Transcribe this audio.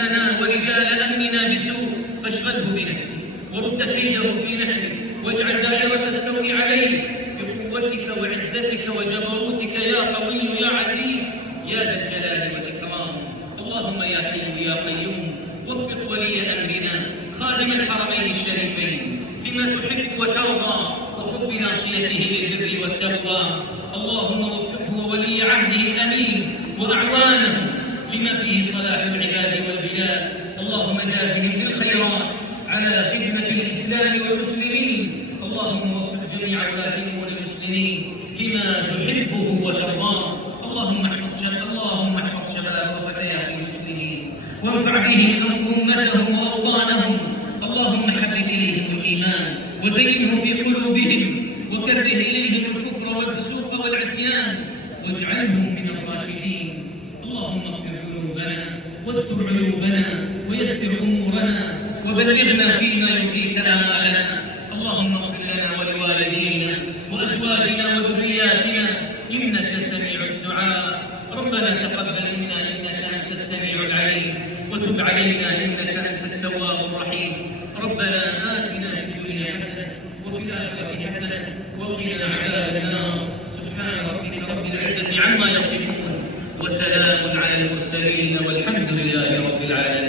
أمننا ورجال أمننا بسوء فاشغله بنفسه ورد كيده في نحره واجعل دائرة السوء عليه بقوتك وعزتك وجبروتك يا قوي يا عزيز يا ذا الجلال والإكرام. اللهم يا حي يا قيوم وفق ولي أمرنا خادم الحرمين الشريفين بما تحب وترضى وخذ بناصيته للبر والتقوى. اللهم وفقه ولي عهده الأمين وأعوانه لما فيه صلاح العباد والبلاد. اللهم جازهم بالخيرات على خدمة الإسلام والمسلمين. اللهم وفق جميع ولاة أمور المسلمين لما تحبه وترضاه. اللهم احفظ شباب وفتيات المسلمين وانفع بهم أمتهم وأوطانهم. اللهم حبب إليهم الإيمان وزينه في قلوبهم وكره إليهم الكفر والفسوق والعصيان واجعلهم من الراشدين. اللهم اغفر ذنوبنا واستر عيوبنا ويسر أمورنا وبلغنا فيما يرضيك آمالنا. اللهم اغفر لنا ولوالدينا وأزواجنا وذرياتنا إنك سميع الدعاء. ربنا تقبل منا إنك أنت السميع العليم وتب علينا إنك أنت التواب الرحيم. ربنا آتنا في الدنيا حسنة وفي الآخرة حسنة وقنا عذاب النار. سبحان ربك رب العزة عما يصفون وسلام على المرسلين والحمد لله رب العالمين.